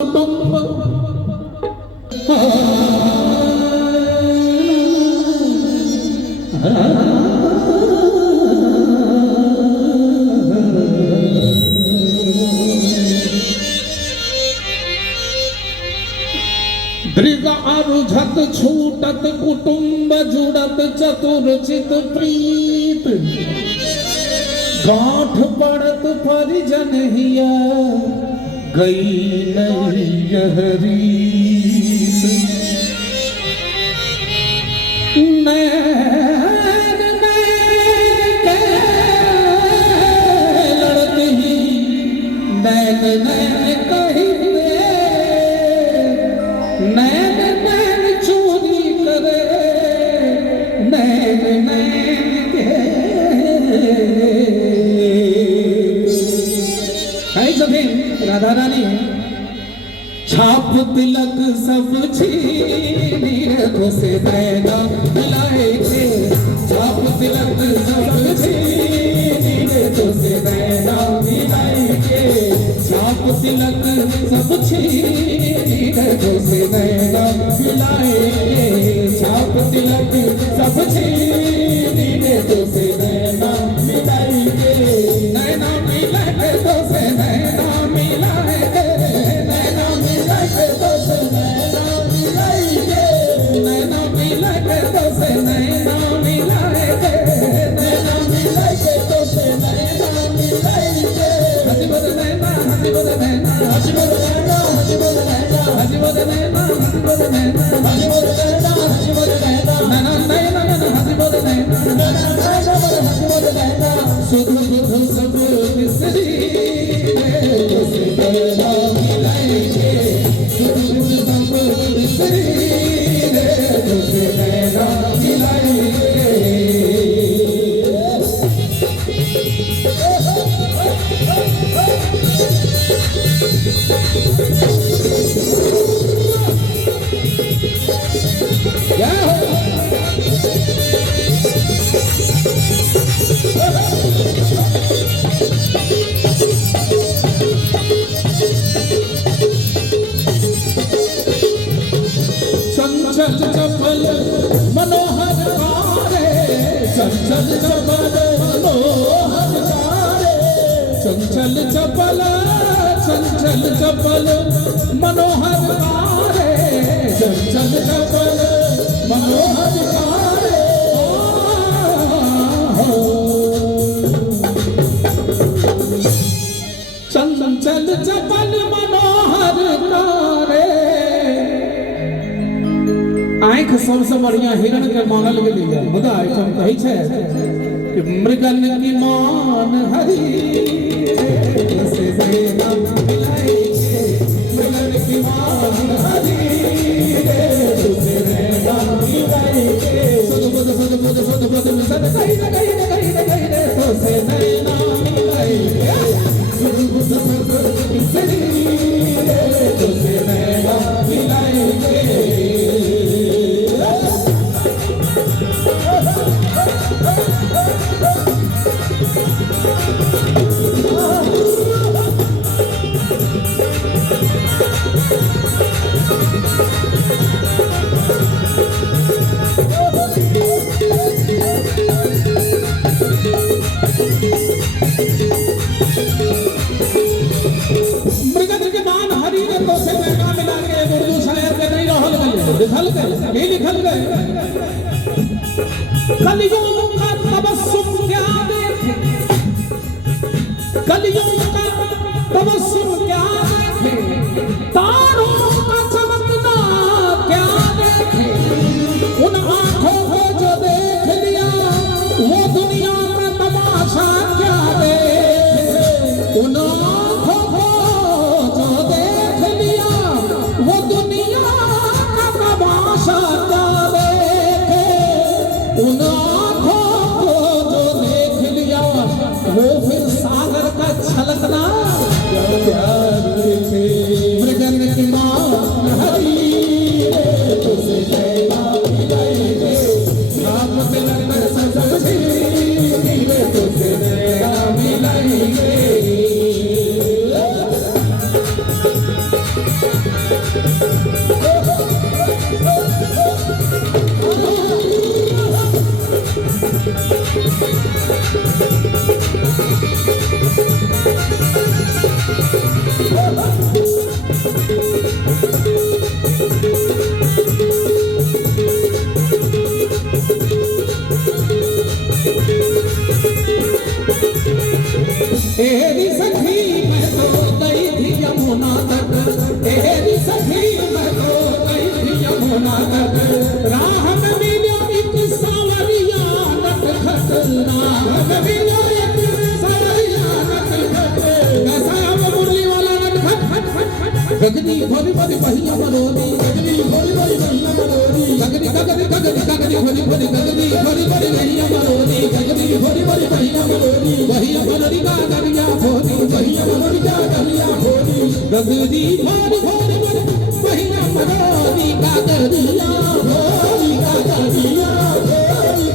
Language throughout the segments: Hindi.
झत छूटत कुटुंब जुड़त चतुर्चित प्रीत गांठ पड़त परिजन हिया गई नहीं यह रीत। नैन नैन के लड़ते ही नैन नैन कही नैन राधा रानी छाप तिलक सब छीनी से नैना मिलाए थे। छाप तिलक सब छीनी से नैना मिलाए थे। छाप तिलक सब छीनी से नैना मिलाए थे। छाप तिलक सब छीनी से नैना मिलाए थे। नैना मिलाए तो से नैना चपल मनोहर कारे चंचल चपल मनोहर कारे चंचल चपल मनोहर कारे चंचल चपल मनोहर कारे चंचल चपल मनोहर कारे। आँख सबसे बढ़िया हिरण के मानल गेलिए मुदा एठम कहै छै कि मृगन की मान हरि से नैना मिलाए छै। मृगन की मान हरि से नैना मिलाए छै। सुध बुध सुध बुध सुध बुध सद कहि न कहि न कहि न कहि रे तो से नैना मिलाए छै। सुध बुध सुध बुध सदी तो से नैना मिलाए छै। मृगन के मान हरि ने तो से नैना मिला के उर्दू शायर के नहीं रहल गए लिखल गए कलियुग का तबस्सुम क्या देखे। कलियुग का तबस्सुम क्या देखे। तारों का चमकना क्या देखे। उन आंखों को जो देख लिया वो दुनिया का तमाशा क्या देखे। उन आंखों को जो देख लिया वो दुनिया का तमाशा क्या देखे। उन आंखों को जो देख लिया वो फिर सागर का छलकना क्या तेरी सखी मैं तो गई थी यमुना तक, तेरी सखी मैं तो गई थी यमुना तक, राह में मिला एक सांवरिया नटखट, राह में मिला एक सांवरिया नटखट, कसाब मुरली वाला नटखट, गगनी भोली भोली बहिया मरोरी, गगनी भोली भोली बहिया मरोरी, गगनी गगनी गगनी गगनी भोली भोली गगनी भोली भोली बहिया मरोरी, गगनी भोली भोली बहिया मरोरी, बहिया मरोरी का गरिया भोली, बहिया मरोरी का गरिया भोली, गगनी भोली भोली बहिया मरोरी का गरिया भोली, का गरिया भोली,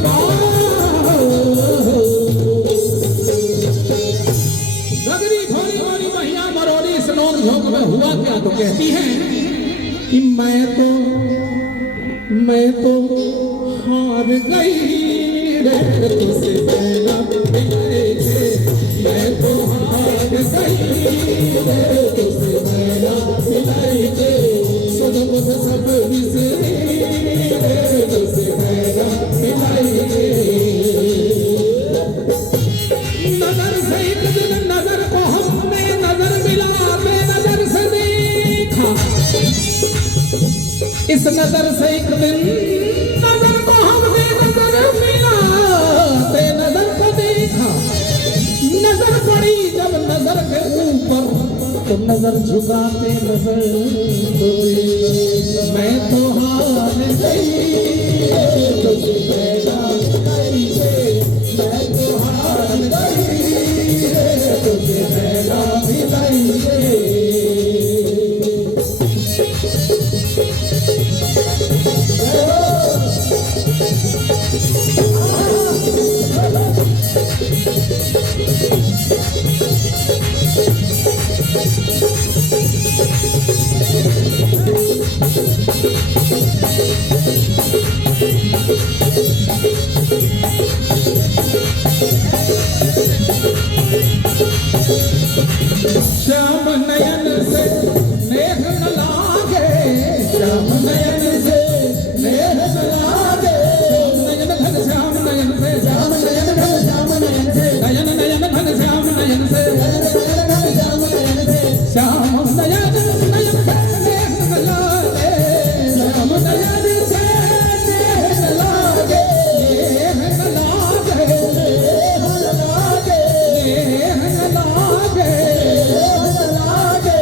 गगनी भोली भोली बहिया मरोरी। इस नोक झोंक में हुआ क्या तो कहती है कि मैं तो हार गई रे तुझसे पैना मिले थे, मैं तो हार गई रे तुझसे पैना मिले थे, सुन मुझ सब बिसरे रे तुझसे पैना मिले थे। नजर से एक दिन नजर को हमने नजर मिलाते नजर से देखा, इस नजर से एक दिन नजर को हमने नजर मिलाते नजर को देखा, नजर पड़ी जब नजर के ऊपर तो नजर झुकाते नजर को देखा, मैं तो हार गई तुझसे पैदा गई से, मैं तो हार गई तुझसे पैदा मिलाई से। श्याम नयन से नेह न लागे, श्याम नयन से नेह न लागे, नयन घन श्याम नयन से, श्याम नयन घन श्याम नयन से, नयन नयन घन श्याम नयन से, नयन घन श्याम नयन से, श्याम नयन नयन से नेह न लागे, श्याम नयन से नेह न लागे, नेह न लागे, नेह न लागे, नेह न लागे,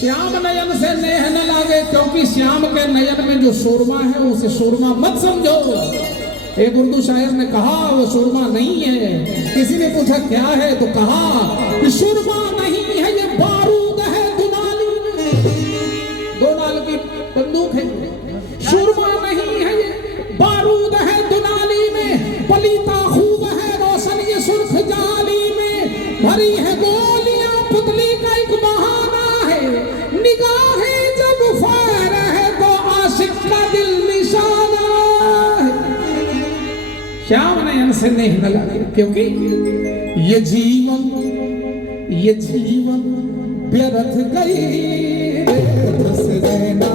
श्याम नयन से नेह न लागे, क्योंकि श्याम के नयन में जो सुरमा है उसे सुरमा मत समझो। एक उर्दू शायर ने कहा वो सुरमा नहीं है, किसी ने पूछा क्या है तो कहा कि सुरमा नहीं है ये बारूद है दुनाली में, दो नाल की बंदूक है, सुरमा नहीं है ये बारूद है दुनाली में, पलीता खूब है रोशन ये सुर्ख जाली में, भरी है गोलियां पुतली का एक बहाना है, निगाहें जब फायर है तो आशिक का दिल निशाना है। श्याम नयन से नेह न लागे, क्योंकि ये जीवन व्यर्थ गई तुझसे रहना